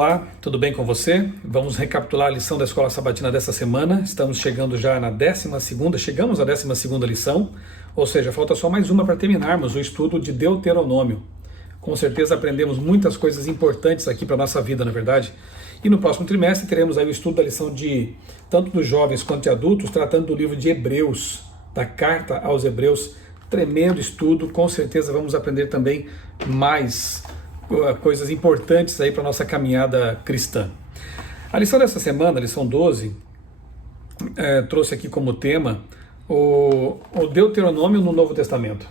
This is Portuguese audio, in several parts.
Olá, tudo bem com você? Vamos recapitular a lição da Escola Sabatina dessa semana. Estamos chegando já na 12ª, chegamos à 12ª lição, ou seja, falta só mais uma para terminarmos o estudo de Deuteronômio. Com certeza aprendemos muitas coisas importantes aqui para a nossa vida, na verdade. E no próximo trimestre teremos aí o estudo da lição de tanto dos jovens quanto de adultos, tratando do livro de Hebreus, da carta aos Hebreus. Tremendo estudo, com certeza vamos aprender também mais coisas importantes aí para a nossa caminhada cristã. A lição dessa semana, a lição 12, trouxe aqui como tema o Deuteronômio no Novo Testamento.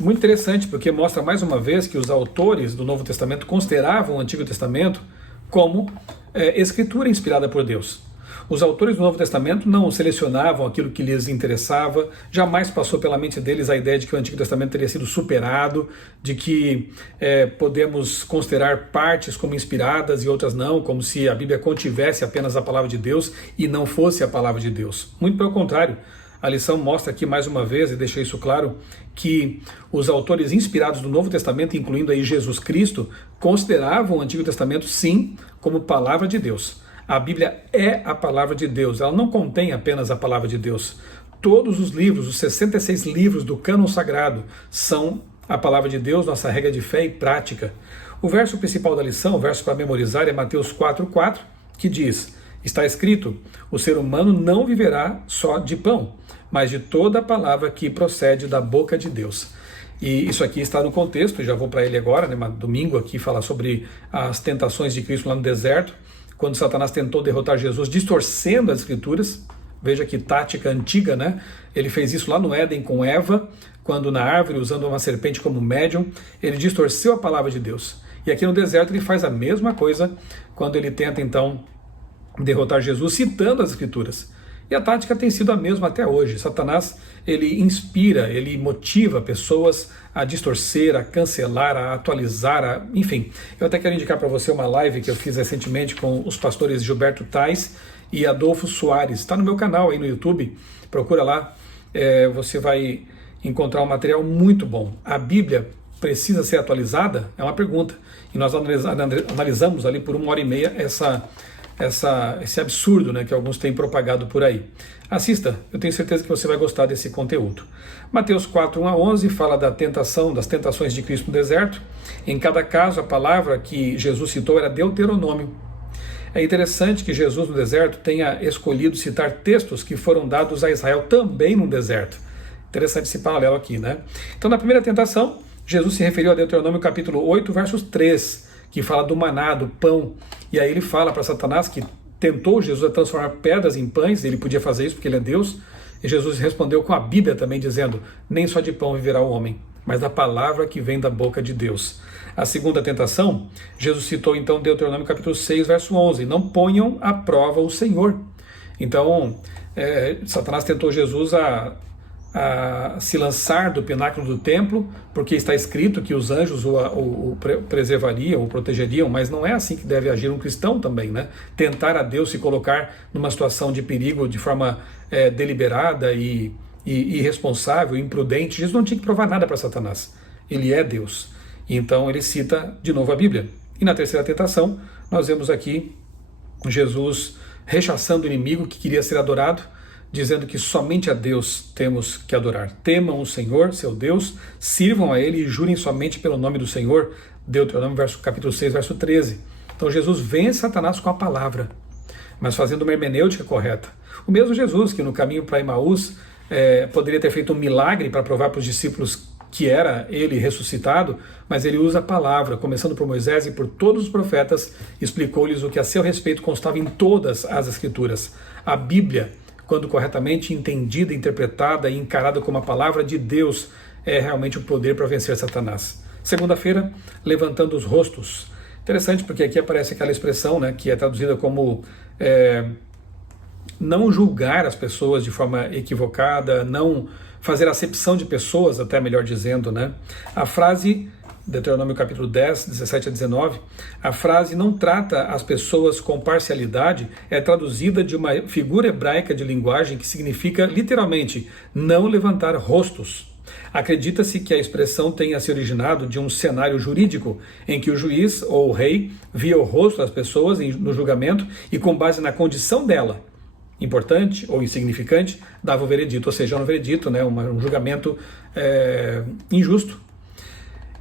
Muito interessante, porque mostra mais uma vez que os autores do Novo Testamento consideravam o Antigo Testamento como escritura inspirada por Deus. Os autores do Novo Testamento não selecionavam aquilo que lhes interessava, jamais passou pela mente deles a ideia de que o Antigo Testamento teria sido superado, de que podemos considerar partes como inspiradas e outras não, como se a Bíblia contivesse apenas a palavra de Deus e não fosse a palavra de Deus. Muito pelo contrário, a lição mostra aqui mais uma vez, e deixa isso claro, que os autores inspirados do Novo Testamento, incluindo aí Jesus Cristo, consideravam o Antigo Testamento sim como palavra de Deus. A Bíblia é a palavra de Deus, ela não contém apenas a palavra de Deus. Todos os livros, os 66 livros do cânon sagrado, são a palavra de Deus, nossa regra de fé e prática. O verso principal da lição, o verso para memorizar, é Mateus 4,4, que diz: está escrito, o ser humano não viverá só de pão, mas de toda a palavra que procede da boca de Deus. E isso aqui está no contexto, já vou para ele agora, né, domingo aqui, falar sobre as tentações de Cristo lá no deserto, quando Satanás tentou derrotar Jesus, distorcendo as Escrituras. Veja que tática antiga, né? Ele fez isso lá no Éden com Eva, quando na árvore, usando uma serpente como médium, ele distorceu a palavra de Deus. E aqui no deserto ele faz a mesma coisa, quando ele tenta então derrotar Jesus, citando as Escrituras. E a tática tem sido a mesma até hoje. Satanás, ele inspira, ele motiva pessoas a distorcer, a cancelar, a atualizar, enfim. Eu até quero indicar para você uma live que eu fiz recentemente com os pastores Gilberto Tais e Adolfo Soares. Está no meu canal aí no YouTube, procura lá, você vai encontrar um material muito bom. A Bíblia precisa ser atualizada? É uma pergunta. E nós analisamos ali por 1h30 esse absurdo, né, que alguns têm propagado por aí. Assista, eu tenho certeza que você vai gostar desse conteúdo. Mateus 4, 1-11 fala da tentação, das tentações de Cristo no deserto. Em cada caso, a palavra que Jesus citou era Deuteronômio. É interessante que Jesus no deserto tenha escolhido citar textos que foram dados a Israel também no deserto. Interessante esse paralelo aqui, né? Então, na primeira tentação, Jesus se referiu a Deuteronômio capítulo 8, versos 3, que fala do maná, do pão. E aí ele fala para Satanás que tentou Jesus a transformar pedras em pães, ele podia fazer isso porque ele é Deus, e Jesus respondeu com a Bíblia também, dizendo: nem só de pão viverá o homem, mas da palavra que vem da boca de Deus. A segunda tentação, Jesus citou então Deuteronômio capítulo 6, verso 11, não ponham à prova o Senhor. Então, Satanás tentou Jesus a se lançar do pináculo do templo, porque está escrito que os anjos o preservariam, o protegeriam, mas não é assim que deve agir um cristão também, né? Tentar a Deus se colocar numa situação de perigo de forma deliberada e irresponsável, imprudente. Jesus não tinha que provar nada para Satanás, ele é Deus. Então ele cita de novo a Bíblia. E na terceira tentação, nós vemos aqui Jesus rechaçando o inimigo que queria ser adorado, dizendo que somente a Deus temos que adorar. Temam o Senhor, seu Deus, sirvam a Ele e jurem somente pelo nome do Senhor. Deuteronômio capítulo 6, verso 13. Então Jesus vence Satanás com a palavra, mas fazendo uma hermenêutica correta. O mesmo Jesus que no caminho para Emaús poderia ter feito um milagre para provar para os discípulos que era ele ressuscitado, mas ele usa a palavra, começando por Moisés e por todos os profetas, explicou-lhes o que a seu respeito constava em todas as Escrituras. A Bíblia, quando corretamente entendida, interpretada e encarada como a palavra de Deus, é realmente o poder para vencer Satanás. Segunda-feira, levantando os rostos. Interessante, porque aqui aparece aquela expressão, né, que é traduzida como não julgar as pessoas de forma equivocada, não fazer acepção de pessoas, até melhor dizendo, né? A frase, Deuteronômio capítulo 10, 17 a 19, a frase não trata as pessoas com parcialidade, é traduzida de uma figura hebraica de linguagem que significa literalmente não levantar rostos. Acredita-se que a expressão tenha se originado de um cenário jurídico em que o juiz ou o rei via o rosto das pessoas no julgamento e, com base na condição dela, importante ou insignificante, dava o veredito, ou seja, um veredito, né, um julgamento injusto.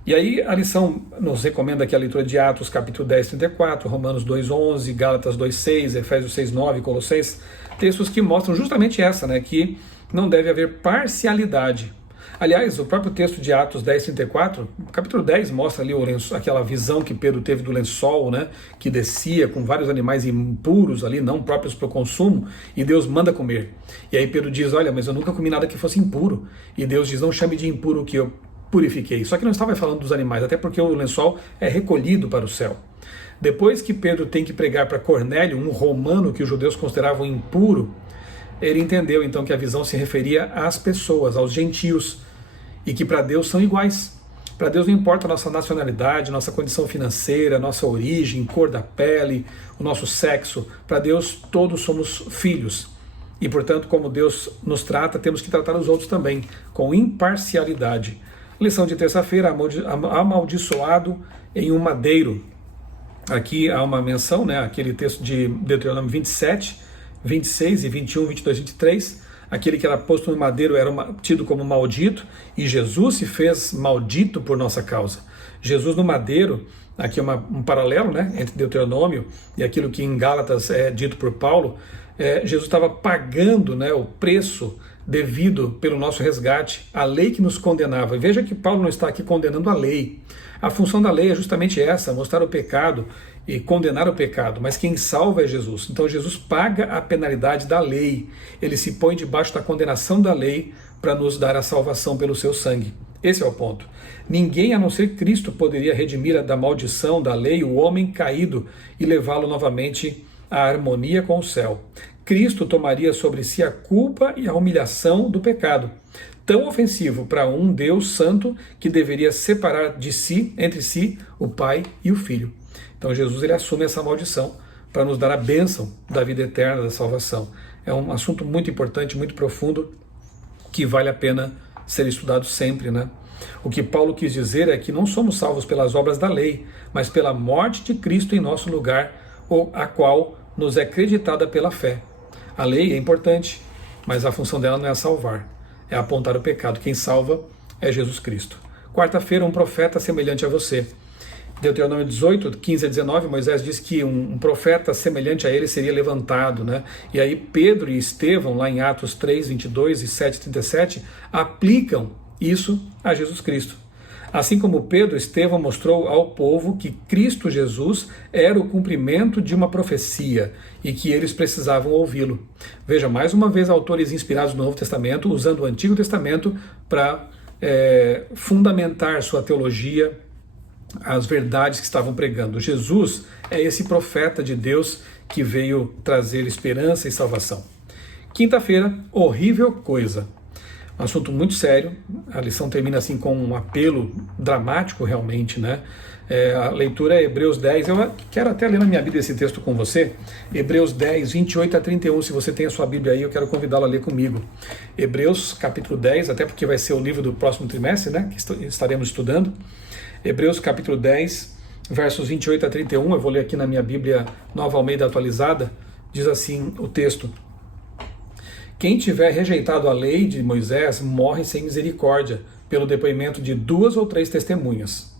E aí a lição nos recomenda aqui a leitura de Atos capítulo 10, 34, Romanos 2, 11, Gálatas 2, 6, Efésios 6, 9, Colossenses, textos que mostram justamente essa, né, que não deve haver parcialidade. Aliás, o próprio texto de Atos 10, 34, capítulo 10 mostra ali aquela visão que Pedro teve do lençol, né, que descia com vários animais impuros ali, não próprios para o consumo, e Deus manda comer. E aí Pedro diz, olha, mas eu nunca comi nada que fosse impuro. E Deus diz, não chame de impuro o que eu purifiquei. Só que não estava falando dos animais, até porque o lençol é recolhido para o céu. Depois que Pedro tem que pregar para Cornélio, um romano que os judeus consideravam impuro, ele entendeu então que a visão se referia às pessoas, aos gentios, e que para Deus são iguais. Para Deus não importa a nossa nacionalidade, nossa condição financeira, nossa origem, cor da pele, o nosso sexo. Para Deus todos somos filhos. E portanto, como Deus nos trata, temos que tratar os outros também, com imparcialidade. Lição de terça-feira, amaldiçoado em um madeiro. Aqui há uma menção, né, aquele texto de Deuteronômio 27, 26 e 21, 22, 23. Aquele que era posto no madeiro era tido como maldito, e Jesus se fez maldito por nossa causa. Jesus no madeiro, aqui é um paralelo, né, entre Deuteronômio e aquilo que em Gálatas é dito por Paulo. Jesus estava pagando, né, o preço devido pelo nosso resgate, a lei que nos condenava. E veja que Paulo não está aqui condenando a lei. A função da lei é justamente essa, mostrar o pecado e condenar o pecado, mas quem salva é Jesus. Então Jesus paga a penalidade da lei, ele se põe debaixo da condenação da lei para nos dar a salvação pelo seu sangue. Esse é o ponto. Ninguém a não ser Cristo poderia redimir da maldição da lei o homem caído e levá-lo novamente à harmonia com o céu. Cristo tomaria sobre si a culpa e a humilhação do pecado, tão ofensivo para um Deus santo que deveria separar entre si o Pai e o Filho. Então Jesus ele assume essa maldição para nos dar a bênção da vida eterna, da salvação. É um assunto muito importante, muito profundo, que vale a pena ser estudado sempre, né? O que Paulo quis dizer é que não somos salvos pelas obras da lei, mas pela morte de Cristo em nosso lugar, a qual nos é creditada pela fé. A lei é importante, mas a função dela não é salvar, é apontar o pecado. Quem salva é Jesus Cristo. Quarta-feira, um profeta semelhante a você. Deuteronômio 18, 15 a 19, Moisés diz que um profeta semelhante a ele seria levantado, né? E aí Pedro e Estevão, lá em Atos 3, 22 e 7, 37, aplicam isso a Jesus Cristo. Assim como Pedro, Estevão mostrou ao povo que Cristo Jesus era o cumprimento de uma profecia e que eles precisavam ouvi-lo. Veja, mais uma vez, autores inspirados no Novo Testamento, usando o Antigo Testamento para fundamentar sua teologia, as verdades que estavam pregando. Jesus é esse profeta de Deus que veio trazer esperança e salvação. Quinta-feira, horrível coisa. Um assunto muito sério. A lição termina assim com um apelo dramático realmente, né? A leitura é Hebreus 10. Eu quero até ler na minha Bíblia esse texto com você. Hebreus 10, 28 a 31. Se você tem a sua Bíblia aí, eu quero convidá-lo a ler comigo. Hebreus capítulo 10, até porque vai ser o livro do próximo trimestre, né? Que estaremos estudando. Hebreus capítulo 10, versos 28 a 31. Eu vou ler aqui na minha Bíblia Nova Almeida Atualizada. Diz assim o texto: quem tiver rejeitado a lei de Moisés morre sem misericórdia, pelo depoimento de 2 ou 3 testemunhas.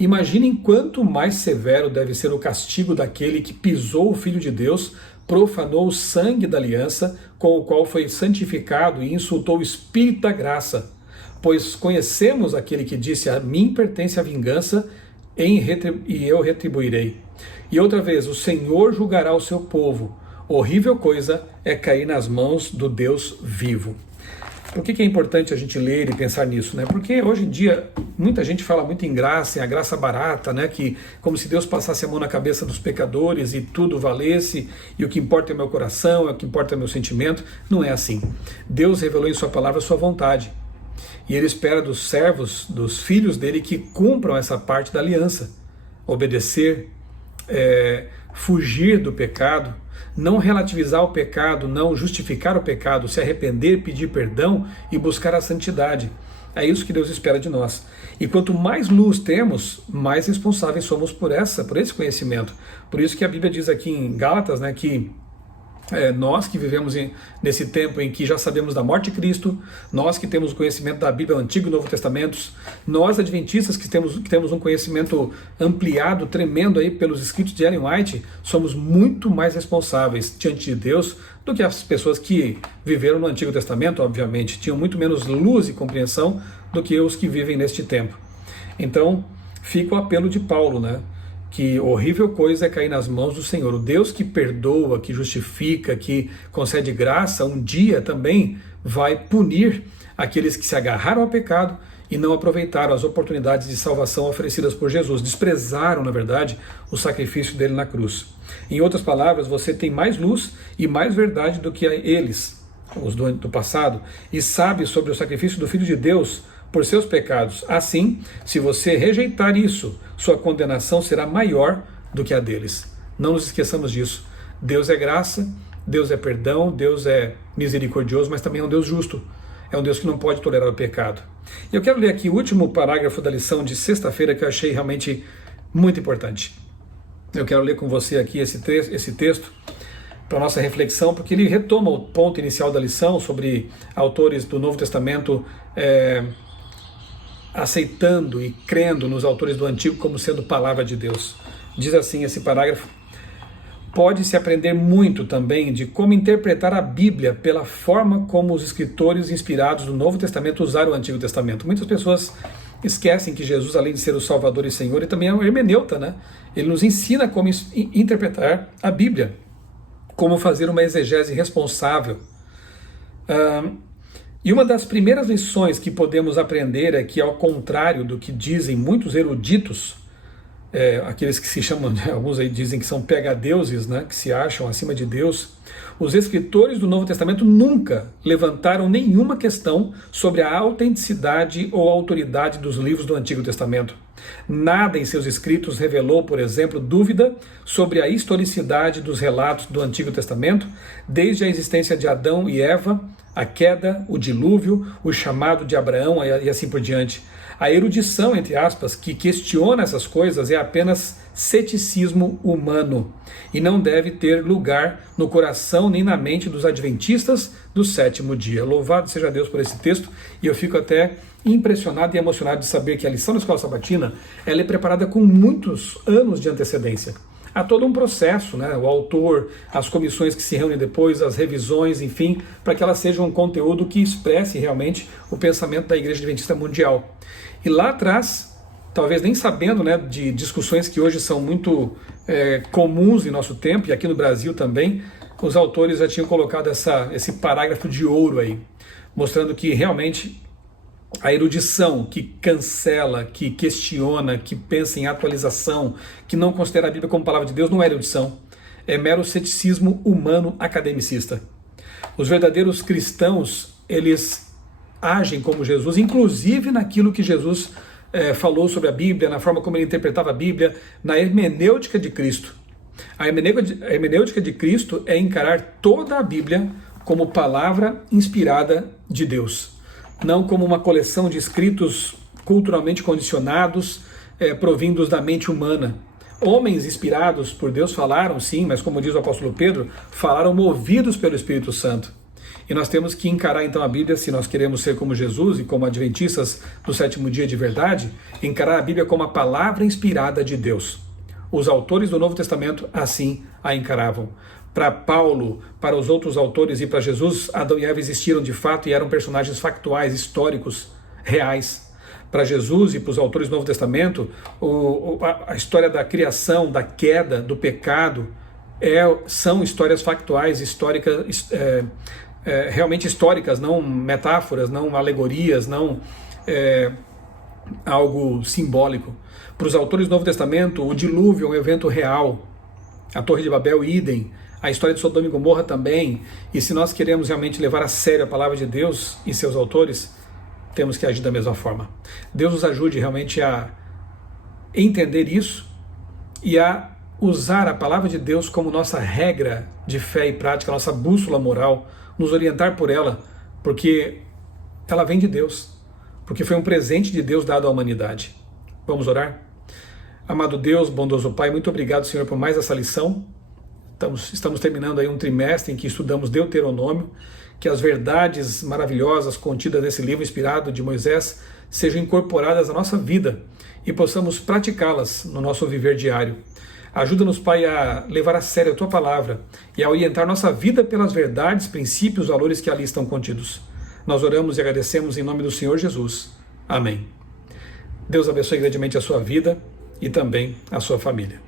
Imaginem quanto mais severo deve ser o castigo daquele que pisou o Filho de Deus, profanou o sangue da aliança, com o qual foi santificado, e insultou o Espírito da graça. Pois conhecemos aquele que disse: a mim pertence a vingança, e eu retribuirei. E outra vez, o Senhor julgará o seu povo. Horrível coisa é cair nas mãos do Deus vivo. Por que é importante a gente ler e pensar nisso, né? Porque hoje em dia muita gente fala muito em graça, em a graça barata, né? Que como se Deus passasse a mão na cabeça dos pecadores e tudo valesse, e o que importa é o meu coração, o que importa é o meu sentimento. Não é assim. Deus revelou em sua palavra a sua vontade. E ele espera dos servos, dos filhos dele, que cumpram essa parte da aliança. Obedecer, fugir do pecado, não relativizar o pecado, não justificar o pecado, se arrepender, pedir perdão e buscar a santidade. É isso que Deus espera de nós. E quanto mais luz temos, mais responsáveis somos por esse conhecimento. Por isso que a Bíblia diz aqui em Gálatas, né, que nós que vivemos nesse tempo em que já sabemos da morte de Cristo, nós que temos o conhecimento da Bíblia, o Antigo e Novo Testamentos, nós adventistas que temos um conhecimento ampliado, tremendo aí pelos escritos de Ellen White, somos muito mais responsáveis diante de Deus do que as pessoas que viveram no Antigo Testamento, obviamente, tinham muito menos luz e compreensão do que os que vivem neste tempo. Então, fica o apelo de Paulo, né? Que horrível coisa é cair nas mãos do Senhor. O Deus que perdoa, que justifica, que concede graça, um dia também vai punir aqueles que se agarraram ao pecado e não aproveitaram as oportunidades de salvação oferecidas por Jesus. Desprezaram, na verdade, o sacrifício dele na cruz. Em outras palavras, você tem mais luz e mais verdade do que eles, os do passado, e sabe sobre o sacrifício do Filho de Deus por seus pecados. Assim, se você rejeitar isso, sua condenação será maior do que a deles. Não nos esqueçamos disso. Deus é graça, Deus é perdão, Deus é misericordioso, mas também é um Deus justo. É um Deus que não pode tolerar o pecado. E eu quero ler aqui o último parágrafo da lição de sexta-feira que eu achei realmente muito importante. Eu quero ler com você aqui esse texto para nossa reflexão, porque ele retoma o ponto inicial da lição sobre autores do Novo Testamento aceitando e crendo nos autores do Antigo como sendo palavra de Deus. Diz assim esse parágrafo: pode-se aprender muito também de como interpretar a Bíblia pela forma como os escritores inspirados do Novo Testamento usaram o Antigo Testamento. Muitas pessoas esquecem que Jesus, além de ser o Salvador e Senhor, ele também é um hermeneuta, né? Ele nos ensina como interpretar a Bíblia, como fazer uma exegese responsável. E uma das primeiras lições que podemos aprender é que, ao contrário do que dizem muitos eruditos, aqueles que se chamam, alguns aí dizem que são pega-deuses, né, que se acham acima de Deus, os escritores do Novo Testamento nunca levantaram nenhuma questão sobre a autenticidade ou autoridade dos livros do Antigo Testamento. Nada em seus escritos revelou, por exemplo, dúvida sobre a historicidade dos relatos do Antigo Testamento, desde a existência de Adão e Eva, a queda, o dilúvio, o chamado de Abraão e assim por diante. A erudição, entre aspas, que questiona essas coisas é apenas ceticismo humano e não deve ter lugar no coração nem na mente dos adventistas do sétimo dia. Louvado seja Deus por esse texto, e eu fico até impressionado e emocionado de saber que a lição da Escola Sabatina ela é preparada com muitos anos de antecedência. Há todo um processo, né? O autor, as comissões que se reúnem depois, as revisões, enfim, para que ela seja um conteúdo que expresse realmente o pensamento da Igreja Adventista Mundial. E lá atrás, talvez nem sabendo, né, de discussões que hoje são muito comuns em nosso tempo, e aqui no Brasil também, os autores já tinham colocado esse parágrafo de ouro aí, mostrando que realmente a erudição que cancela, que questiona, que pensa em atualização, que não considera a Bíblia como palavra de Deus, não é erudição, é mero ceticismo humano academicista. Os verdadeiros cristãos, eles agem como Jesus, inclusive naquilo que Jesus falou sobre a Bíblia, na forma como ele interpretava a Bíblia, na hermenêutica de Cristo. A hermenêutica de Cristo é encarar toda a Bíblia como palavra inspirada de Deus, não como uma coleção de escritos culturalmente condicionados, provindos da mente humana. Homens inspirados por Deus falaram, sim, mas como diz o apóstolo Pedro, falaram movidos pelo Espírito Santo. E nós temos que encarar então a Bíblia, se nós queremos ser como Jesus e como adventistas do sétimo dia de verdade, encarar a Bíblia como a palavra inspirada de Deus. Os autores do Novo Testamento assim a encaravam. Para Paulo, para os outros autores e para Jesus, Adão e Eva existiram de fato e eram personagens factuais, históricos, reais. Para Jesus e para os autores do Novo Testamento, a história da criação, da queda, do pecado, são histórias factuais, históricas, realmente históricas, não metáforas, não alegorias, não algo simbólico. Para os autores do Novo Testamento, o dilúvio é um evento real, a Torre de Babel, idem, a história de Sodoma e Gomorra também, e se nós queremos realmente levar a sério a palavra de Deus e seus autores, temos que agir da mesma forma. Deus nos ajude realmente a entender isso e a usar a palavra de Deus como nossa regra de fé e prática, nossa bússola moral, nos orientar por ela, porque ela vem de Deus. porque foi um presente de Deus dado à humanidade. Vamos orar? Amado Deus, bondoso Pai, muito obrigado, Senhor, por mais essa lição. Estamos terminando aí um trimestre em que estudamos Deuteronômio, que as verdades maravilhosas contidas nesse livro inspirado de Moisés sejam incorporadas à nossa vida e possamos praticá-las no nosso viver diário. Ajuda-nos, Pai, a levar a sério a Tua palavra e a orientar nossa vida pelas verdades, princípios, valores que ali estão contidos. Nós oramos e agradecemos em nome do Senhor Jesus. Amém. Deus abençoe grandemente a sua vida e também a sua família.